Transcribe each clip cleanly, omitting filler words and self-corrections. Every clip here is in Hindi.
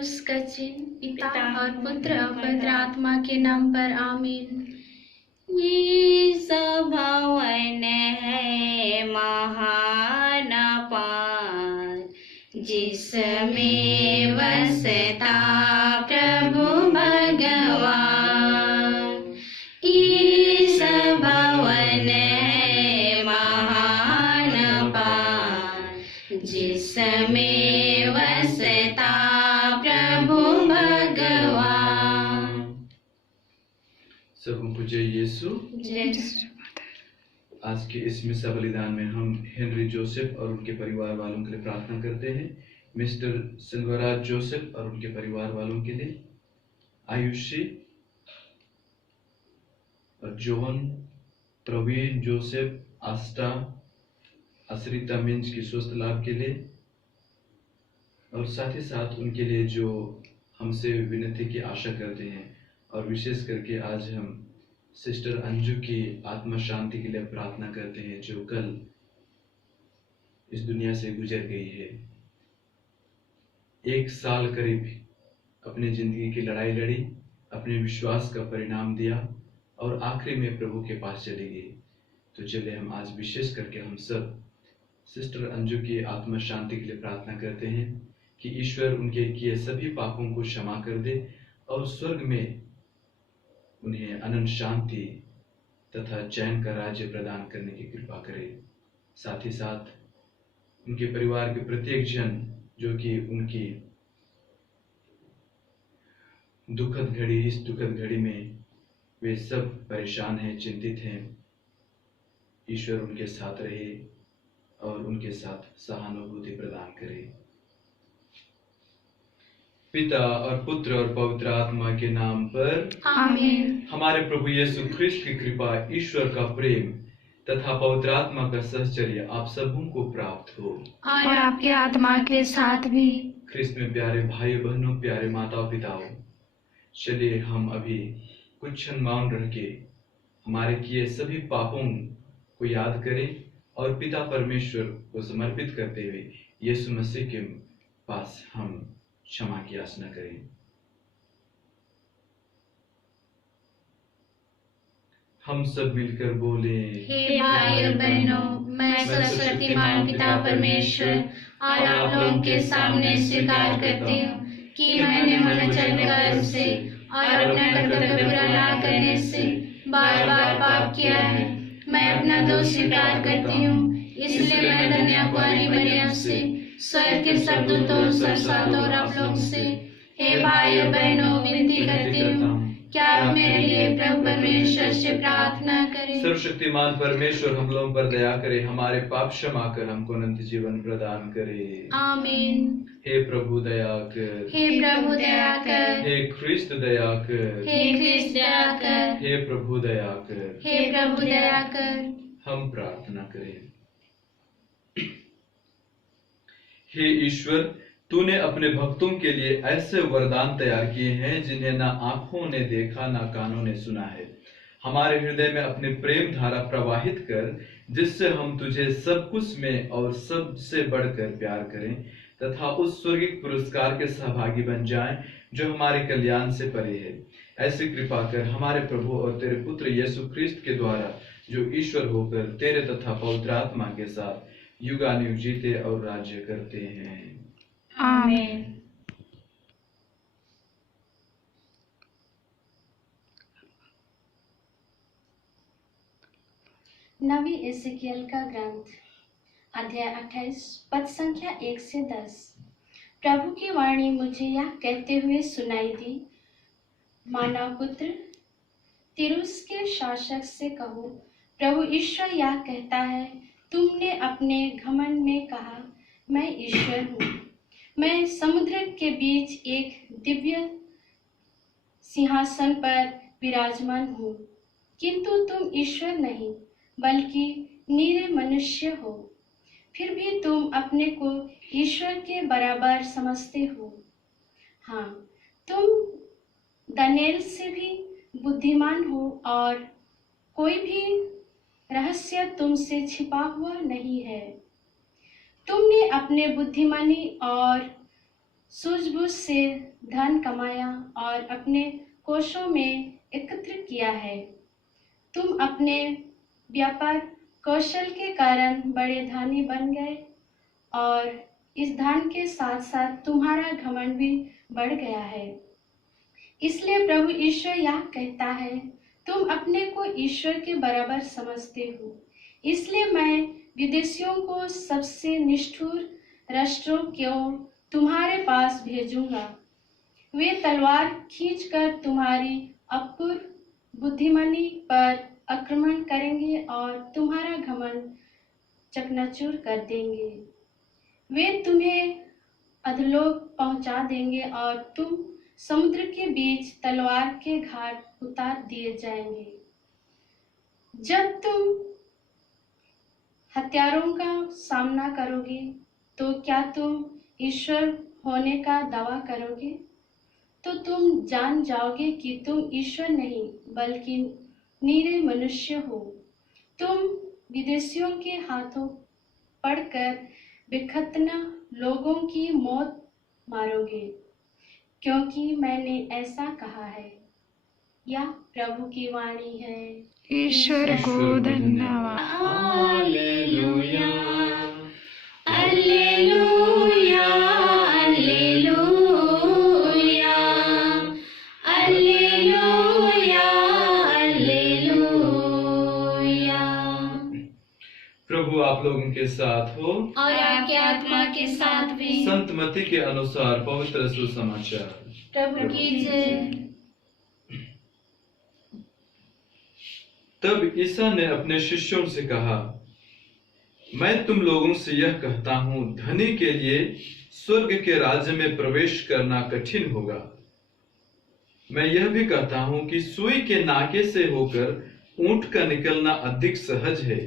उसका चिन्ह पिता और पुत्र और पवित्र आत्मा के नाम पर आमीन। ये सब भवन है महान पार, जिसमें बसता प्रभु भगवान। ये सब भवन है महान पार, जिसमें बसता प्रभु भगवान। सब पूज्य यीशु, आज के इस मिसा बलिदान में हम हेनरी जोसेफ और उनके परिवार वालों के लिए प्रार्थना करते हैं। मिस्टर सिल्वराज जोसेफ और उनके परिवार वालों के लिए, आयुषी और जोन, प्रवीण जोसेफ, आस्था, असरिता मिंज की स्वस्थ लाभ के लिए, और साथ ही साथ उनके लिए जो हमसे विनती की आशा करते हैं। और विशेष करके आज हम सिस्टर अंजू की आत्मा शांति के लिए प्रार्थना करते हैं, जो कल इस दुनिया से गुजर गई है। 1 साल करीब अपनी जिंदगी की लड़ाई लड़ी, अपने विश्वास का परिणाम दिया और आखिरी में प्रभु के पास चली गई। तो चलिए हम आज विशेष करके हम सब सिस्टर अंजू की आत्मा शांति के लिए प्रार्थना करते हैं कि ईश्वर उनके किए सभी पापों को क्षमा कर दे और स्वर्ग में उन्हें अनंत शांति तथा चैन का राज्य प्रदान करने की कृपा करे। साथ ही साथ उनके परिवार के प्रत्येक जन जो कि उनकी इस दुखद घड़ी में वे सब परेशान हैं, चिंतित हैं, ईश्वर उनके साथ रहे और उनके साथ सहानुभूति प्रदान करे। पिता और पुत्र और पवित्र आत्मा के नाम पर आमीन। हमारे प्रभु यीशु ख्रिस्त की कृपा, ईश्वर का प्रेम तथा पवित्र आत्मा का सहचर्य आप सबों को प्राप्त हो और आपके आत्मा के साथ भी। ख्रिस्त में प्यारे भाई बहनों, प्यारे माता पिताओं, चलिए हम अभी कुछ क्षण मौन रह के हमारे किए सभी पापों को याद करें और पिता परमेश्वर को समर्पित करते हुए यीशु मसीह के पास हम क्षमा की याचना करें। हम सब मिलकर बोले, हे भाई और बहनों, मैं सर्वशक्तिमान पिता परमेश्वर और आप लोगों के सामने स्वीकार करती हूँ कि मैंने मन वचन कर्म से और अपना कर्तव्य पूरा न करने से बार बार पाप किया है। मैं अपना दोष स्वीकार करती हूँ, इसलिए मैं धन्य कुंवारी मरियम से, स्वर्ग के सब दूतों और आप लोग से, हे भाई और बहनों, विनती करती हूँ, क्या आप मेरे लिए प्रभु परमेश्वर से प्रार्थना करें। सर्वशक्तिमान परमेश्वर हम लोगों पर दया करे, हमारे पाप क्षमा कर हमको अनंत जीवन प्रदान करे। आमीन। हे प्रभु दया कर, हे प्रभु दया कर, हे ख्रिस्त दया कर, हे ख्रिस्त दया कर, हे प्रभु दया कर, हे प्रभु दया कर। हम प्रार्थना करें। हे ईश्वर, तूने अपने भक्तों के लिए ऐसे वरदान तैयार किए हैं जिन्हें ना आंखों ने देखा ना कानों ने सुना है। हमारे हृदय में अपने प्रेम धारा प्रवाहित कर, जिससे हम तुझे सब कुछ में और सबसे बढ़कर प्यार करें तथा उस स्वर्गिक पुरस्कार के सहभागी बन जाएं जो हमारे कल्याण से परे है। ऐसी कृपा कर हमारे प्रभु और तेरे पुत्र यीशु ख्रिस्त के द्वारा, जो ईश्वर होकर तेरे तथा पवित्र आत्मा के साथ युगानुयुग जीते और राज्य करते हैं। आमीन। नबी एजेकियल का ग्रंथ, अध्याय 28, पद संख्या 1 से 10। प्रभु की वाणी मुझे यह कहते हुए सुनाई दी, मानव पुत्र, तिरुस के शासक से कहो, प्रभु ईश्वर यह कहता है, तुमने अपने घमंड में कहा, मैं ईश्वर हूँ। मैं समुद्र के बीच एक दिव्य सिंहासन पर विराजमान हूँ, किंतु तुम ईश्वर नहीं बल्कि नीरे मनुष्य हो। फिर भी तुम अपने को ईश्वर के बराबर समझते हो। हाँ, तुम दानियेल से भी बुद्धिमान हो और कोई भी रहस्य तुमसे छिपा हुआ नहीं है। तुमने अपने बुद्धिमानी और सूझबूझ से धन कमाया और अपने कोषों में एकत्र किया है। तुम अपने व्यापार कौशल के कारण बड़े धनी बन गए और इस धन के साथ साथ तुम्हारा घमंड भी बढ़ गया है। इसलिए प्रभु ईश्वर यह कहता है, तुम अपने को ईश्वर के बराबर समझते हो, इसलिए मैं विदेशियों को सबसे निष्ठुर राष्ट्रों को तुम्हारे पास भेजूंगा। वे तलवार खींचकर तुम्हारी अपूर्व बुद्धिमानी पर आक्रमण करेंगे और तुम्हारा घमंड चकनाचूर कर देंगे। वे तुम्हें अधोलोक पहुंचा देंगे और तुम समुद्र के बीच तलवार के घाट उतार दिए जाएंगे। जब तुम हत्यारों का सामना करोगे तो क्या तुम ईश्वर होने का दावा करोगे? तो तुम जान जाओगे कि तुम ईश्वर नहीं बल्कि नीरे मनुष्य हो। तुम विदेशियों के हाथों पड़कर बेखतना लोगों की मौत मारोगे, क्योंकि मैंने ऐसा कहा है। यह प्रभु की वाणी है। ईश्वर को धन्यवाद। हालेलुया, हालेलुया, हालेलुया, हालेलुया, हालेलुया। प्रभु आप लोगों के साथ हो और आपके आत्मा के साथ भी। संत मत्ती के अनुसार पवित्र सुसमाचार। प्रभु की जय। तब ईसा ने अपने शिष्यों से कहा, मैं तुम लोगों से यह कहता हूं, धनी के लिए स्वर्ग के राज्य में प्रवेश करना कठिन होगा। मैं यह भी कहता हूं कि सुई के नाके से होकर ऊंट का निकलना अधिक सहज है,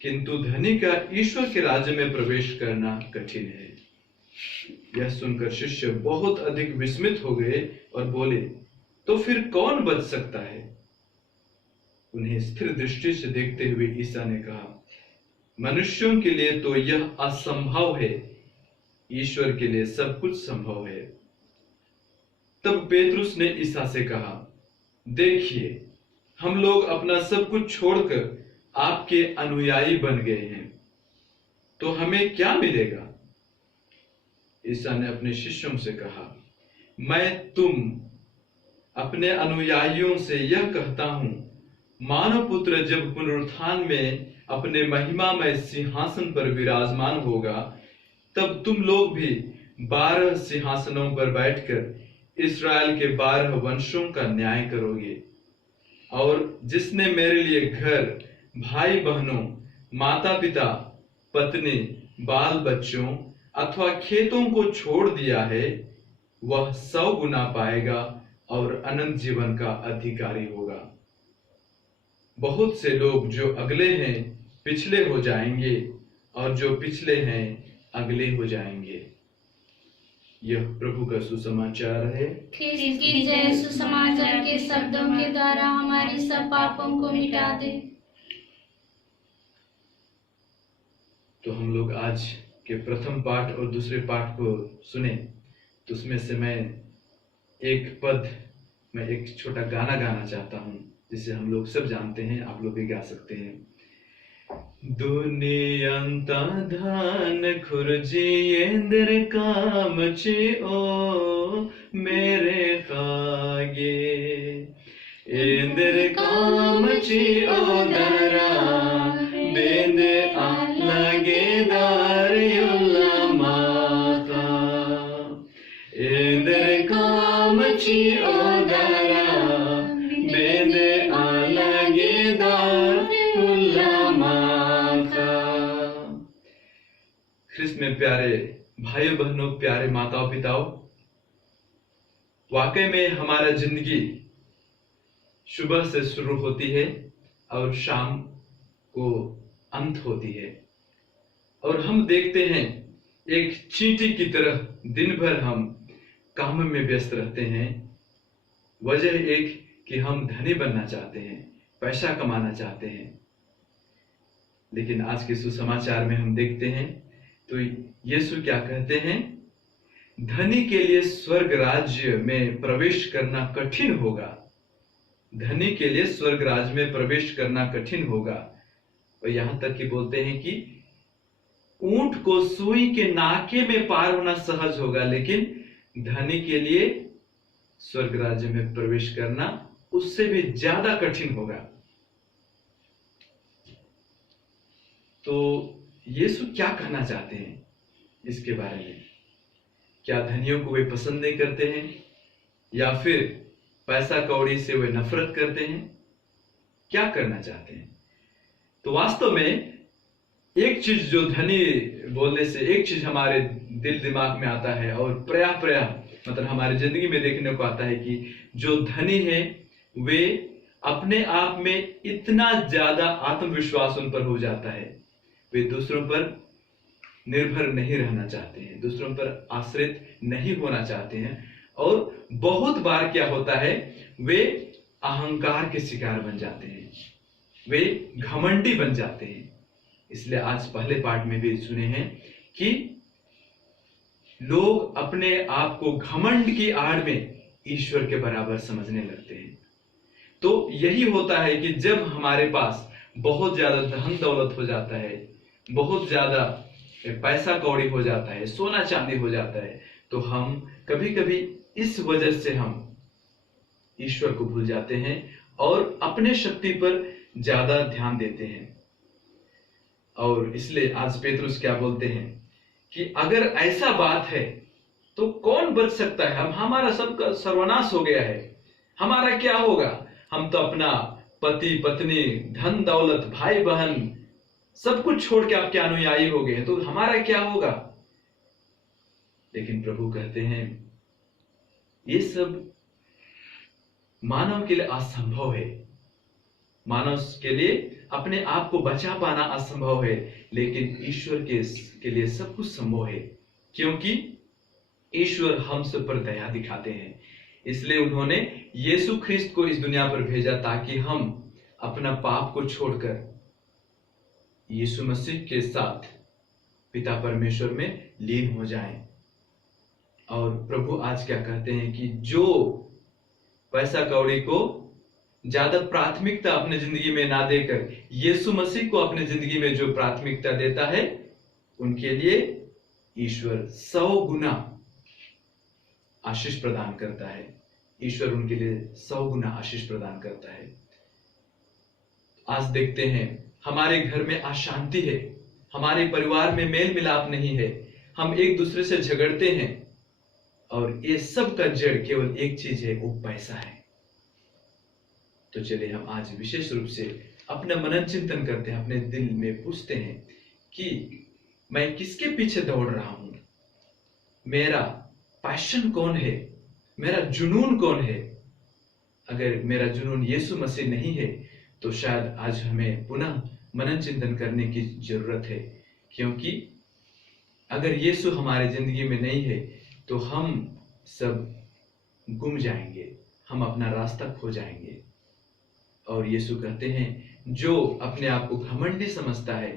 किंतु धनी का ईश्वर के राज्य में प्रवेश करना कठिन है। यह सुनकर शिष्य बहुत अधिक विस्मित हो गए और बोले, तो फिर कौन बच सकता है? उन्हें स्थिर दृष्टि से देखते हुए ईसा ने कहा, मनुष्यों के लिए तो यह असंभव है, ईश्वर के लिए सब कुछ संभव है। तब पेतरुस ने ईसा से कहा, देखिए, हम लोग अपना सब कुछ छोड़कर आपके अनुयायी बन गए हैं, तो हमें क्या मिलेगा? ईसा ने अपने शिष्यों से कहा, मैं तुम अपने अनुयायियों से यह कहता हूं, मानव पुत्र जब पुनरुत्थान में अपने महिमामय सिंहासन पर विराजमान होगा, तब तुम लोग भी 12 सिंहासनों पर बैठकर इस्राएल के 12 वंशों का न्याय करोगे। और जिसने मेरे लिए घर, भाई बहनों, माता पिता, पत्नी, बाल बच्चों अथवा खेतों को छोड़ दिया है, वह 100 गुना पाएगा और अनंत जीवन का अधिकारी होगा। बहुत से लोग जो अगले हैं पिछले हो जाएंगे, और जो पिछले हैं अगले हो जाएंगे। यह प्रभु का सुसमाचार है। ख्रिस्त की जय। सुसमाचार के शब्दों के द्वारा हमारे सब पापों को मिटा दे। तो हम लोग आज के प्रथम पाठ और दूसरे पाठ को सुने, तो उसमें से मैं एक छोटा गाना गाना चाहता हूँ, जिसे हम लोग सब जानते हैं, आप लोग भी गा सकते हैं। दुनियंता धान खुर्जियेंद्र कामची ओ मेरे खागे, इंद्र कामची ओ दरा बेंद लगे दार युल्ला माका, इंद्र कामची ओ दरा बेंद लगे दार युल्ला माका। ख्रिस्त में प्यारे भाइयों बहनों, प्यारे माताओं पिताओं, वाकई में हमारा जिंदगी सुबह से शुरू होती है और शाम को अंत होती है, और हम देखते हैं एक चींटी की तरह दिन भर हम काम में व्यस्त रहते हैं। वजह एक कि हम धनी बनना चाहते हैं, पैसा कमाना चाहते हैं। लेकिन आज के सुसमाचार में हम देखते हैं तो यीशु क्या कहते हैं, धनी के लिए स्वर्ग राज्य में प्रवेश करना कठिन होगा। धनी के लिए स्वर्ग राज्य में प्रवेश करना कठिन होगा। और यहां तक कि बोलते हैं कि ऊंट को सुई के नाके में पार होना सहज होगा, लेकिन धनी के लिए स्वर्ग राज्य में प्रवेश करना उससे भी ज्यादा कठिन होगा। तो यीशु क्या कहना चाहते हैं इसके बारे में? क्या धनियों को वे पसंद नहीं करते हैं, या फिर पैसा कौड़ी से वे नफरत करते हैं? क्या करना चाहते हैं? तो वास्तव में एक चीज जो धनी बोलने से एक चीज हमारे दिल दिमाग में आता है और पर्याय मतलब हमारी जिंदगी में देखने को आता है कि जो धनी है वे अपने आप में इतना ज्यादा आत्मविश्वास उन पर हो जाता है, वे दूसरों पर निर्भर नहीं रहना चाहते हैं, दूसरों पर आश्रित नहीं होना चाहते हैं। और बहुत बार क्या होता है, वे अहंकार के शिकार बन जाते हैं, वे घमंडी बन जाते हैं। इसलिए आज पहले पाठ में भी सुने हैं कि लोग अपने आप को घमंड की आड़ में ईश्वर के बराबर समझने लगते हैं। तो यही होता है कि जब हमारे पास बहुत ज्यादा धन दौलत हो जाता है, बहुत ज्यादा पैसा कौड़ी हो जाता है, सोना चांदी हो जाता है, तो हम कभी कभी इस वजह से हम ईश्वर को भूल जाते हैं और अपने शक्ति पर ज्यादा ध्यान देते हैं। और इसलिए आज पेतरुस क्या बोलते हैं कि अगर ऐसा बात है तो कौन बच सकता है? हमारा सबका सर्वनाश हो गया है, हमारा क्या होगा? हम तो अपना पति पत्नी धन दौलत भाई बहन सब कुछ छोड़ के आपके अनुयायी हो गए, तो हमारा क्या होगा? लेकिन प्रभु कहते हैं ये सब मानव के लिए असंभव है, मानव के लिए अपने आप को बचा पाना असंभव है, लेकिन ईश्वर के लिए सब कुछ संभव है, क्योंकि ईश्वर हम सब पर दया दिखाते हैं। इसलिए उन्होंने यीशु ख्रिस्त को इस दुनिया पर भेजा ताकि हम अपना पाप को छोड़कर यीशु मसीह के साथ पिता परमेश्वर में लीन हो जाएं। और प्रभु आज क्या कहते हैं कि जो पैसा कौड़ी को ज्यादा प्राथमिकता अपने जिंदगी में ना देकर यीशु मसीह को अपने जिंदगी में जो प्राथमिकता देता है, उनके लिए ईश्वर 100 गुना आशीष प्रदान करता है। ईश्वर उनके लिए 100 गुना आशीष प्रदान करता है। आज देखते हैं हमारे घर में अशांति है, हमारे परिवार में मेल मिलाप नहीं है, हम एक दूसरे से झगड़ते हैं, और ये सब का जड़ केवल एक चीज है, वो पैसा है। तो चलिए हम आज विशेष रूप से अपना मनन चिंतन करते हैं, अपने दिल में पूछते हैं कि मैं किसके पीछे दौड़ रहा हूं, मेरा पैशन कौन है, मेरा जुनून कौन है। अगर मेरा जुनून यीशु मसीह नहीं है तो शायद आज हमें पुनः मनन चिंतन करने की जरूरत है, क्योंकि अगर यीशु हमारे जिंदगी में नहीं है तो हम सब गुम जाएंगे, हम अपना रास्ता खो जाएंगे। और यीशु कहते हैं जो अपने आप को घमंडी समझता है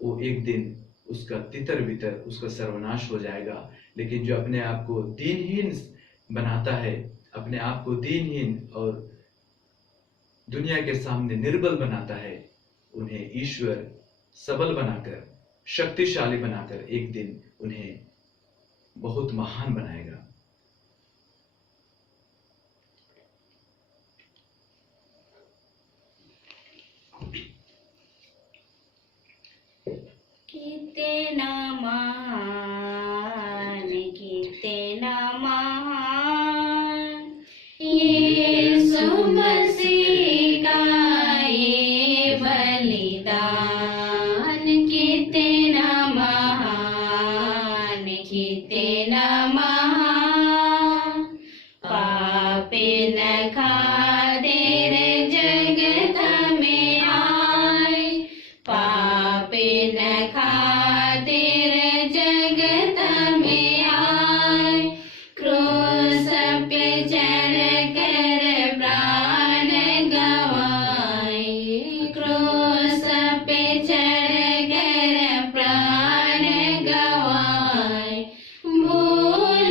वो एक दिन उसका तितर बितर, उसका सर्वनाश हो जाएगा। लेकिन जो अपने आप को दीनहीन बनाता है, अपने आप को दीनहीन और दुनिया के सामने निर्बल बनाता है, उन्हें ईश्वर सबल बनाकर, शक्तिशाली बनाकर एक दिन उन्हें बहुत महान बनाएगा। कितना महान, कितना महान यीशु मसीह का ये बलिदान, कितना महान, कितना महान। पापी न खातिर जगत में आए, पापी न खातिर जगत में आए, क्रूस पे चढ़ कर प्राण गवाए, क्रूस पे चढ़ कर प्राण गवाए। भूल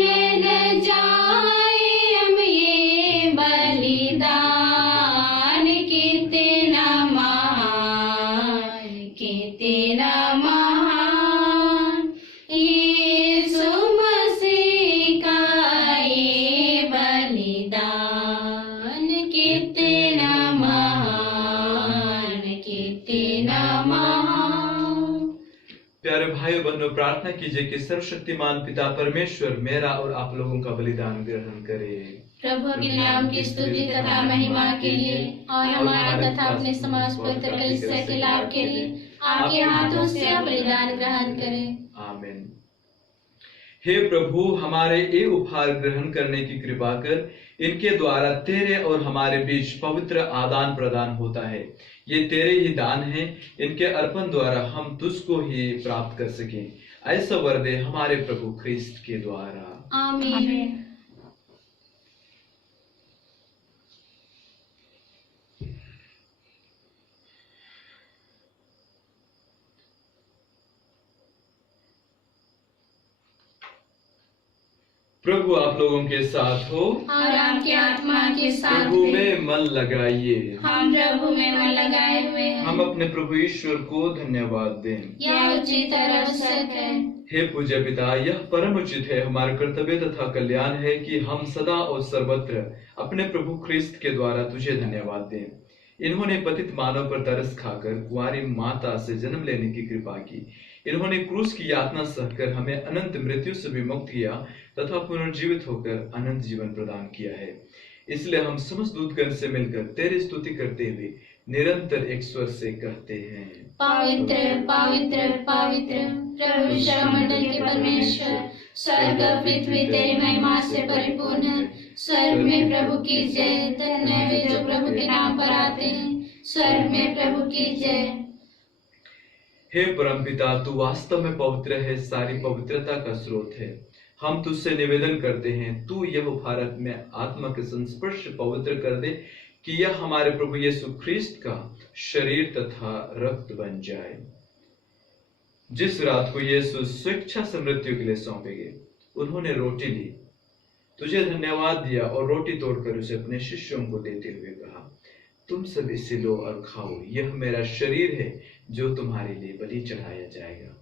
प्रार्थना कीजिए कि सर्वशक्तिमान पिता परमेश्वर मेरा और आप लोगों का बलिदान ग्रहण करे। प्रभु के नाम की स्तुति तथा महिमा के लिए और हमारा तथा अपने समाज पवित्र कलीसिया के लाभ के लिए आपके हाथों से बलिदान ग्रहण करें। आमीन। हे प्रभु, हमारे ये उपहार ग्रहण करने की कृपा कर। इनके द्वारा तेरे और हमारे बीच पवित्र आदान प्रदान होता है। ये तेरे ही दान हैं। इनके अर्पण द्वारा हम तुझको ही प्राप्त कर सकें। ऐसा वर दे हमारे प्रभु ख्रिस्त के द्वारा। आमीन। प्रभु आप लोगों के साथ हो और आपकी आत्मा के साथ प्रभु भी। में मन लगाइए। हम प्रभु में मन लगाए हुए हैं। हम अपने प्रभु ईश्वर को धन्यवाद दें। यह उचित और आवश्यक है। हे पूज्य पिता, यह परम उचित है, हमारा कर्तव्य तथा कल्याण है कि हम सदा और सर्वत्र अपने प्रभु ख्रिस्त के द्वारा तुझे धन्यवाद दें। इन्होंने पतित मानव पर तरस खाकर कुंवारी माता से जन्म लेने की कृपा की। इन्होंने क्रूस की यातना सहकर हमें अनंत मृत्यु से विमुक्त किया तथा पुनर्जीवित होकर अनंत जीवन प्रदान किया है। इसलिए हम समस्त दूतगण से मिलकर तेरी स्तुति करते हुए निरंतर एक स्वर से कहते हैं, पवित्र पवित्र पवित्र प्रभु मंडल के परमेश्वर, स्वर्ग और पृथ्वी तेरी महिमा से परिपूर्ण है। स्वर्ग में प्रभु की जय। धन्य वे जो प्रभु के नाम पर आते हैं। स्वर्ग में प्रभु की जय। हे परमपिता, तू वास्तव में पवित्र है, सारी पवित्रता का स्रोत है। हम तुझसे निवेदन करते हैं, तू यह भारत में आत्मा के संस्पर्श पवित्र कर दे कि यह हमारे प्रभु यीशु ख्रिस्त का शरीर तथा रक्त बन जाए। जिस रात को यीशु स्वेच्छा से मृत्यु के लिए सौंपे गए, उन्होंने रोटी ली, तुझे धन्यवाद दिया और रोटी तोड़कर उसे अपने शिष्यों को देते हुए कहा, तुम सब इसे लो और खाओ, यह मेरा शरीर है जो तुम्हारे लिए बलि चढ़ाया जाएगा।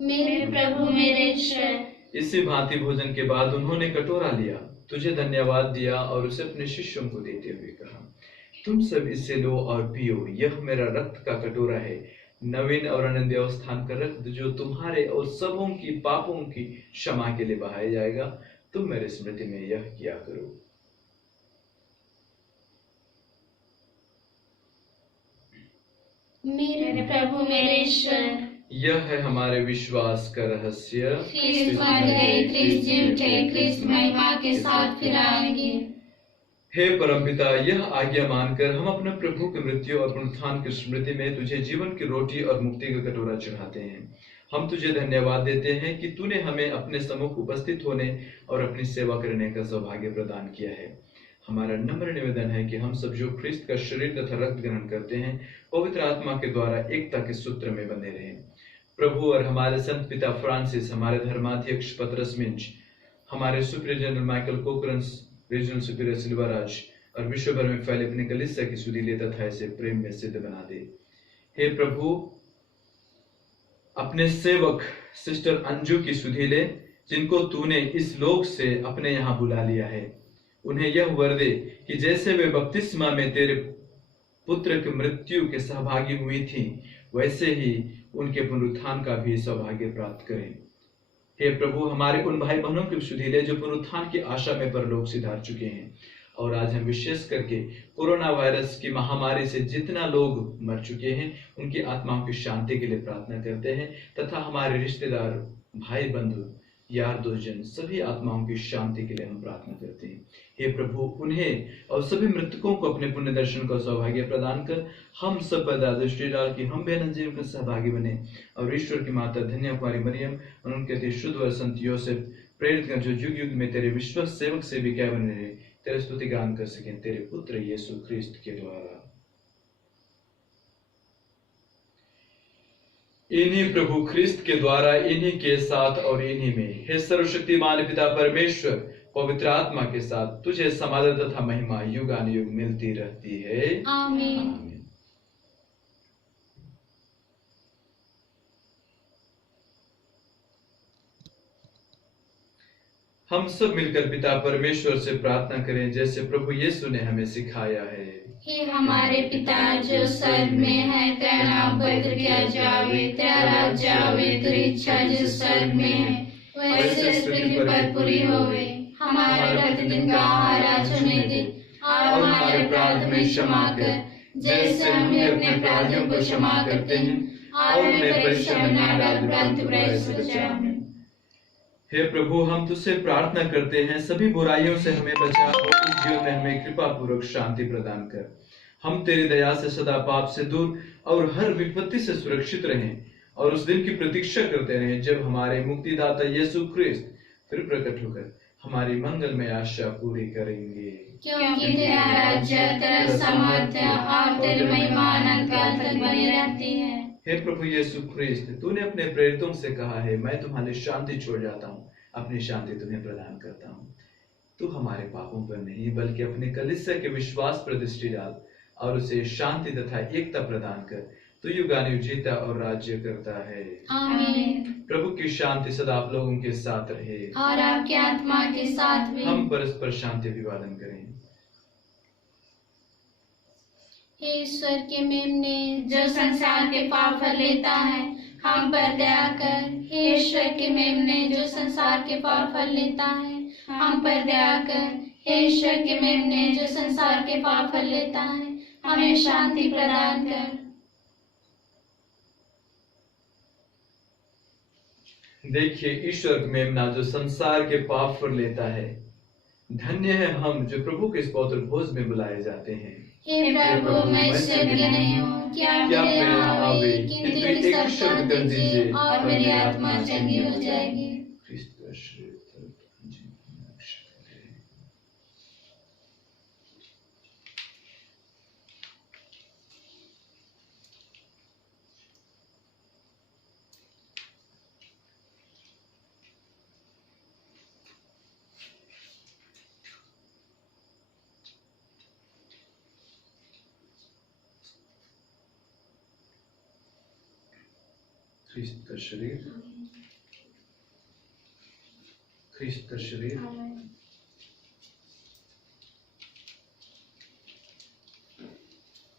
मेरे प्रभु मेरे ईश्वर। इसी भांति भोजन के बाद उन्होंने कटोरा लिया, तुझे धन्यवाद दिया और उसे अपने शिष्यों को देते हुए कहा, तुम सब इसे लो और पियो, यह मेरा रक्त का कटोरा है, नवीन और अनंत अवस्थान का रक्त जो तुम्हारे और सबों की पापों की क्षमा के लिए बहाया जाएगा। तुम मेरे स्मृति में यह किया करो। मेरे प्रभु मेरे ईश्वर। यह है हमारे विश्वास का रहस्य। ख्रिस्त मर गए, ख्रिस्त जी उठे, ख्रिस्त महिमा के साथ फिर आएंगे। हे परमपिता, यह आज्ञा मानकर हम अपने प्रभु की मृत्यु और पुनरुत्थान की स्मृति में तुझे जीवन की रोटी और मुक्ति का कटोरा चढ़ाते हैं। हम तुझे धन्यवाद देते हैं कि तूने हमें अपने सम्मुख उपस्थित होने और अपनी सेवा करने का सौभाग्य प्रदान किया है। हमारा नम्र निवेदन है कि हम सब जो ख्रिस्त का शरीर तथा रक्त ग्रहण करते हैं, पवित्र आत्मा के द्वारा एकता के सूत्र में बंधे रहें। प्रभु और हमारे संत पिता फ्रांसिस, हमारे धर्माध्यक्ष पतरस मिंच, हमारे सुप्रियर जनरल माइकल कोकरंस, रीजनल सुपीरियर सिल्वराज और विश्व भर में फैले अपने कलीसिया की सुधि ले तथा इसे प्रेम में सिद्ध बना दे। हे प्रभु, अपने सेवक सिस्टर अंजू की सुधि ले, जिनको तूने इस लोक से अपने यहाँ बुला लिया है। उन्हें यह वर दे कि जैसे वे बपतिस्मा में तेरे पुत्र की मृत्यु के सहभागी हुई थी, वैसे ही उनके पुनरुत्थान का भी सौभाग्य प्राप्त करें। हे प्रभु, हमारे उन भाई बहनों की सुधि ले जो पुनरुत्थान की आशा में परलोक सिधार चुके हैं। और आज हम विशेष करके कोरोना वायरस की महामारी से जितना लोग मर चुके हैं, उनकी आत्माओं की शांति के लिए प्रार्थना करते हैं तथा हमारे रिश्तेदार, भाई बंधु, यार दोस्त जन, सभी आत्माओं की शांति के लिए हम प्रार्थना करते हैं। हे प्रभु, उन्हें और सभी मृतकों को अपने पुण्य दर्शन का सौभाग्य प्रदान कर हम सब पर दृष्टि डाल कि हम बेअनंत जीवन के सहभागी बने और ईश्वर की माता धन्य कुमारी मरियम और उनके अति शुद्ध और संत योसेफ प्रेरित कर जो युग युग में तेरे विश्वास सेवक से भी क्या बने रहे, तेरे स्तुति गान कर सकें तेरे पुत्र यीशु ख्रिस्त के द्वारा। इन्हीं प्रभु ख्रिस्त के द्वारा, इन्हीं के साथ और इन्हीं में, हे सर्वशक्तिमान पिता परमेश्वर, पवित्र आत्मा के साथ तुझे समाधान तथा महिमा युगानुयुग मिलती रहती है। आमीन। हम सब मिलकर पिता परमेश्वर से प्रार्थना करें जैसे प्रभु यीशु ने हमें सिखाया है। हे हमारे पिता जो स्वर्ग में है, तेरा नाम पवित्र किया जावे, तेरा राज्य आवे, तेरी इच्छा जो स्वर्ग में है वैसे इस पृथ्वी पर पूरी होवे। हमारा प्रतिदिन का आहार आज हमें दे, और हमारे अपराध में क्षमा कर जैसे हम भी अपने अपराधियों को क्षमा करते हैं, और हमें परीक्षा में न डाल परंतु बुराई से बचा। हे प्रभु, हम तुझसे प्रार्थना करते हैं सभी बुराइयों से हमें बचा और इस जीवन में हमें कृपा पूर्वक शांति प्रदान कर। हम तेरी दया से सदा पाप से दूर और हर विपत्ति से सुरक्षित रहें और उस दिन की प्रतीक्षा करते रहें जब हमारे मुक्तिदाता यीशु ख्रिस्त फिर प्रकट होकर हमारी मंगलमय आशा पूरी करेंगे। क्योंकि तेरा राज्य, तेरा सामर्थ्य और तेरी महिमा अनंत काल तक बनी रहती है। हे प्रभु यीशु ख्रिस्त, तूने अपने प्रेरितों से कहा है, मैं तुम्हारी शांति छोड़ जाता हूँ, अपनी शांति तुम्हें प्रदान करता हूँ। तू हमारे पापों पर नहीं बल्कि अपने कलीसिया के विश्वास पर दृष्टि डाल और उसे शांति तथा एकता प्रदान कर। तू युगानुयुग जीता और राज्य करता है। आमीन। प्रभु की शांति सदा आप लोगों के साथ रहे और आपकी आत्मा के साथ भी। हम परस्पर शांति अभिवादन करें। हे ईश्वर के मेमने जो संसार के पाप हर लेता है, हम पर दया कर। हे ईश्वर के मेमने जो संसार के पाप हर लेता है, हम पर दया कर। हे ईश्वर के मेमने जो संसार के पाप हर लेता है, हमें शांति प्रदान कर। देखिए ईश्वर का मेमना जो संसार के पाप पर लेता है। धन्य है हम जो प्रभु के इस पवित्र भोज में बुलाए जाते हैं। हे प्रभु, मैं इस योग्य नहीं हूँ कि आप मेरे यहाँ आवे, किंतु एक शब्द कर दीजिए और मेरी आत्मा चंगी हो जाएगी। ख्रिस्त का शरीर, ख्रिस्त का शरीर,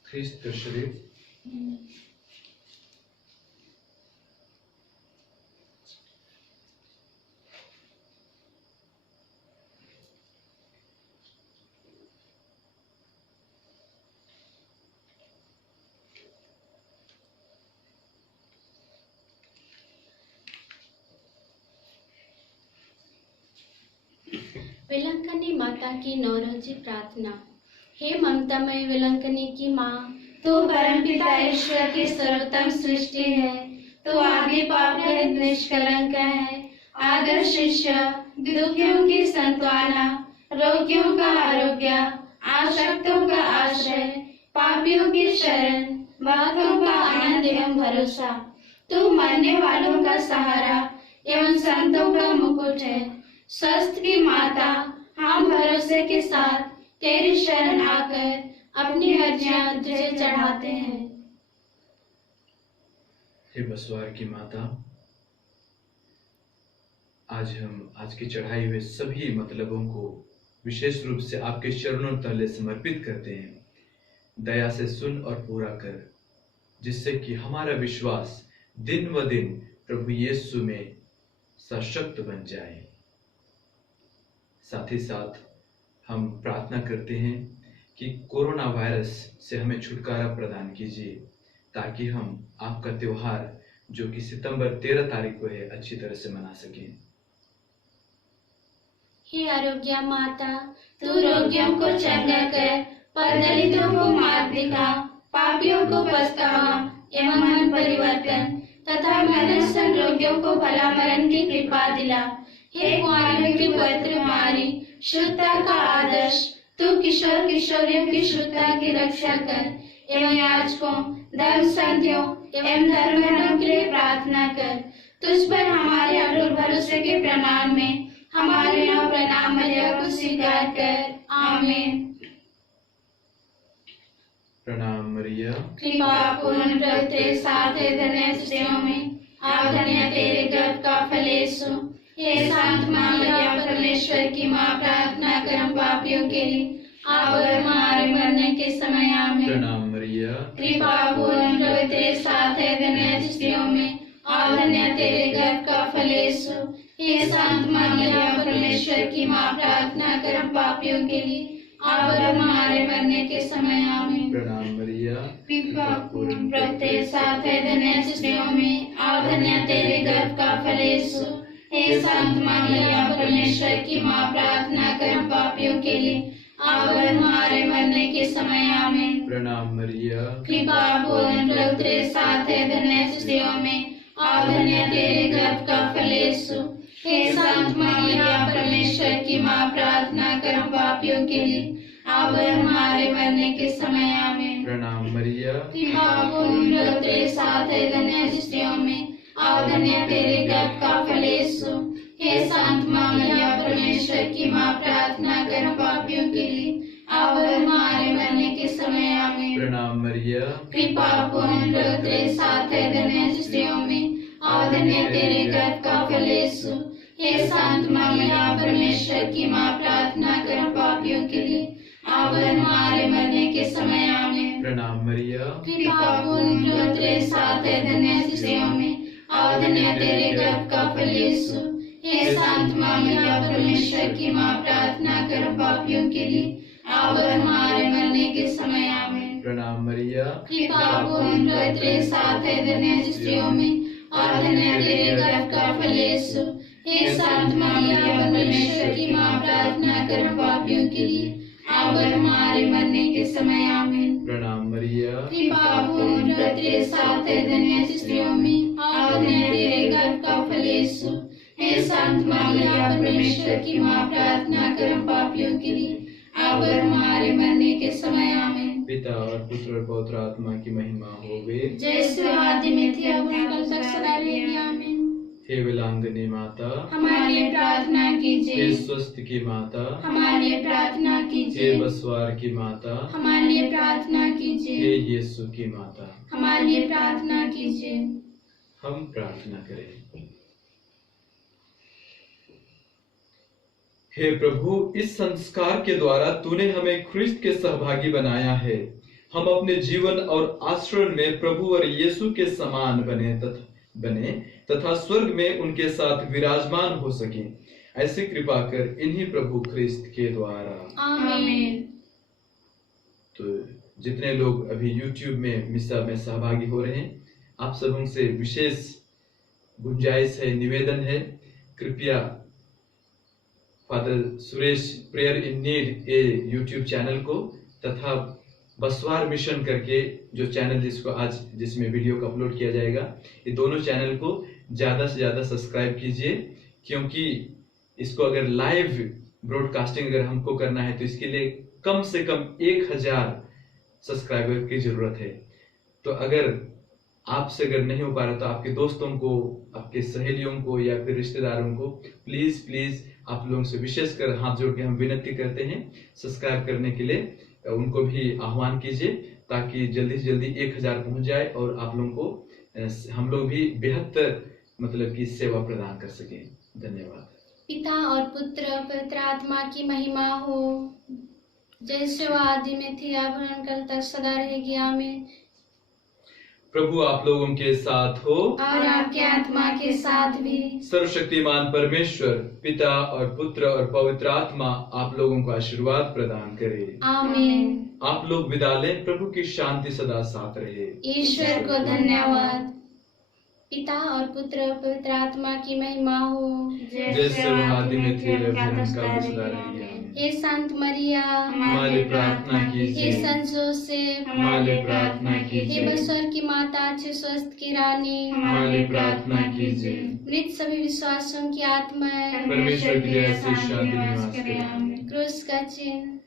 ख्रिस्त का शरीर। विलंकनी माता की नौरोजी प्रार्थना। हे ममतामय विलंकनी की माँ, तू परमपिता ईश्वर की सर्वोत्तम सृष्टि है। तू आदि पाप रहित निष्कलंक है। आदर्श शिष्य, दुखियों की सांत्वना, रोगियों का आरोग्य, आसक्तों का आश्रय, पापियों की शरण, भक्तों का आनंद एवं भरोसा। तू मरने वालों का सहारा एवं संतों का मुकुट है। स्वस्थ की माता, हम भरोसे के साथ तेरी शरण आकर अपनी अर्जियां तुझे चढ़ाते हैं। हे बसवार की माता, आज की चढ़ाई हुए सभी मतलबों को विशेष रूप से आपके चरणों तले समर्पित करते हैं। दया से सुन और पूरा कर, जिससे कि हमारा विश्वास दिन व दिन प्रभु यीशु में सशक्त बन जाए। साथ ही साथ हम प्रार्थना करते हैं कि कोरोना वायरस से हमें छुटकारा प्रदान कीजिए, ताकि हम आपका त्योहार जो कि सितंबर 13 तारीख को है अच्छी तरह से मना सकें। हे आरोग्य माता, तू रोगियों को चंगा कर, पर दलितों को मार्ग दिखा, पापियों को पछतावा एवं मन परिवर्तन तथा मनस्सन रोगियों को भला मरण की कृपा दिला। हे कुंवारियों की पवित्र कुमारी, शुद्धता का आदर्श, तू किशोर किशोरियों की शुद्धता की रक्षा कर एवं याजकों, धर्म संधियों एवं धर्मगणों के लिए प्रार्थना कर। तुझ पर हमारे अटूट भरोसे के प्रणाम में हमारे नव प्रणाम मर्यादा को स्वीकार कर। आमीन। प्रणाम मरिया, कृपा पूर्ण प्रभु तेरे साथ है, धन्य स्त्रियों में आप धन्य, तेरे गर्भ का फल यीशु। हे शांत मारिया परमेश्वर की माँ, प्रार्थना कर हम पापियों के लिए अब और हमारे मरने के समय आमीन। प्रणाम मरिया, कृपा पूर्ण प्रभु तेरे साथ है, धन्य स्त्रियों में और धन्य तेरे गर्भ का फल यीशु। हे शांत मारिया परमेश्वर की माँ, प्रार्थना कर हम पापियों के लिए अब और हमारे मरने के समय आमीन। प्रणाम मरिया, कृपा पूर्ण प्रभु तेरे साथ है, धन्य स्त्रियों में और धन्य तेरे गर्भ का फल यीशु। हे शांत मारिया परमेश्वर की माँ, प्रार्थना कर हम पापियों के लिए अब और हमारे मरने के समय आमीन। प्रणाम मरिया, कृपा पूर्ण प्रभु तेरे साथ है, धन्य स्त्रियों में और धन्य तेरे गर्भ का फल यीशु। हे शांत मारिया परमेश्वर की माँ, प्रार्थना कर हम पापियों के लिए अब और हमारे मरने के समय आमीन। प्रणाम मरिया, कृपा पूर्ण प्रभु तेरे साथ है, धन्य स्त्रियों में और धन्य तेरे गर्भ का फल यीशु। हे शांत मारिया परमेश्वर की माँ, प्रार्थना कर हम पापियों के लिए अब और हमारे मरने के समय आमीन। प्रणाम मरिया, कृपा पूर्ण प्रभु तेरे साथ है, धन्य स्त्रियों में और धन्य तेरे गर्भ का फल यीशु। हे शांत मारिया परमेश्वर की माँ, प्रार्थना कर हम पापियों के लिए अब और हमारे मरने के समय आमीन। प्रणाम मरिया, कृपा पूर्ण प्रभु तेरे साथ है, धन्य स्त्रियों में और धन्य तेरे गर्भ का फल यीशु। हे शांत मारिया परमेश्वर की माँ, प्रार्थना कर हम पापियों के लिए अब और हमारे मरने के समय आमीन। प्रणाम मरिया, कृपा पूर्ण प्रभु तेरे साथ है, धन्य स्त्रियों में और धन्य तेरे गर्भ का फल यीशु। हे शांत मारिया परमेश्वर की माँ, प्रार्थना कर हम पापियों के लिए अब और हमारे मरने के समय आमीन। प्रणाम मरिया, कृपा पूर्ण प्रभु तेरे साथ है, धन्य स्त्रियों में और धन्य तेरे गर्भ का फल यीशु। हे शांत मारिया परमेश्वर की माँ, प्रार्थना कर हम पापियों के लिए अब और हमारे मरने के समय आमीन। पिता और पुत्र और पवित्र आत्मा की महिमा होवे, जैसे आदि में थी अब और कल तक सदा रहेगी आमीन। हे विलांगनी माता, हमारे लिए प्रार्थना हे कीजिए, स्वस्थ की माता, हमारे लिए प्रार्थना हे कीजिए, बसवार की माता, हमारे लिए प्रार्थना हे कीजिए, यीशु की माता। हमारे लिए प्रार्थना कीजिए। हम प्रार्थना करें। हे प्रभु, इस संस्कार के द्वारा तूने हमें ख्रिस्त के सहभागी बनाया है। हम अपने जीवन और आचरण में प्रभु और यीशु के समान बने तथा स्वर्ग में उनके साथ विराजमान हो सके। ऐसी कृपा कर इन्हीं प्रभु ख्रिस्त के द्वारा। आमीन। तो जितने लोग अभी YouTube में मिसा में सहभागी हो रहे हैं, आप सबों से विशेष गुंजाइश है, निवेदन है, कृपया father Suresh prayer in need ये YouTube चैनल को तथा बसवार मिशन करके जो चैनल जिसमें वीडियो को अपलोड किया जाएगा, ये दोनों चैनल को ज़्यादा से ज़्यादा सब्सक्राइब कीजिए, क्योंकि इसको अगर लाइव ब्रॉडकास्टिंग अगर हमको करना है तो इसके लिए कम से कम 1000 सब्सक्राइबर की जरूरत है। तो अगर आपसे अगर नहीं हो पा रहा तो आपके दोस्तों को, आपके सहेलियों को या फिर रिश्तेदारों को प्लीज आप लोगों से विशेष कर हाथ जोड़ के हम विनती करते हैं सब्सक्राइब करने के लिए, उनको भी आह्वान कीजिए ताकि जल्दी से जल्दी 1000 पहुंच जाए और आप लोगों को हम लोग भी बेहतर मतलब की सेवा प्रदान कर सकें। धन्यवाद। पिता और पुत्र और पवित्र आत्मा की महिमा हो, जैसे वो आदि में थी अब और कल तक सदा रहेगी आमीन। प्रभु आप लोगों के साथ हो और आपके आत्मा के साथ भी। सर्वशक्तिमान परमेश्वर पिता और पुत्र और पवित्र आत्मा आप लोगों को आशीर्वाद प्रदान करे। आमीन। आप लोग विदा लें। प्रभु की शांति सदा साथ रहे। ईश्वर को धन्यवाद। पिता और पुत्र और पवित्र आत्मा की महिमा हो, जैसे वो आदि में थे अब और सदा रहेगी। हे संत मरिया हमारे लिए प्रार्थना हे कीजिए। संत जोसेफ, हमारे लिए प्रार्थना हे कीजिए। बसवर की माता अच्छे स्वस्थ की रानी, हमारे लिए प्रार्थना कीजिए। मृत सभी विश्वासों की आत्माएं परमेश्वर की दया से शांति निवास करे। क्रूस का चिन्ह।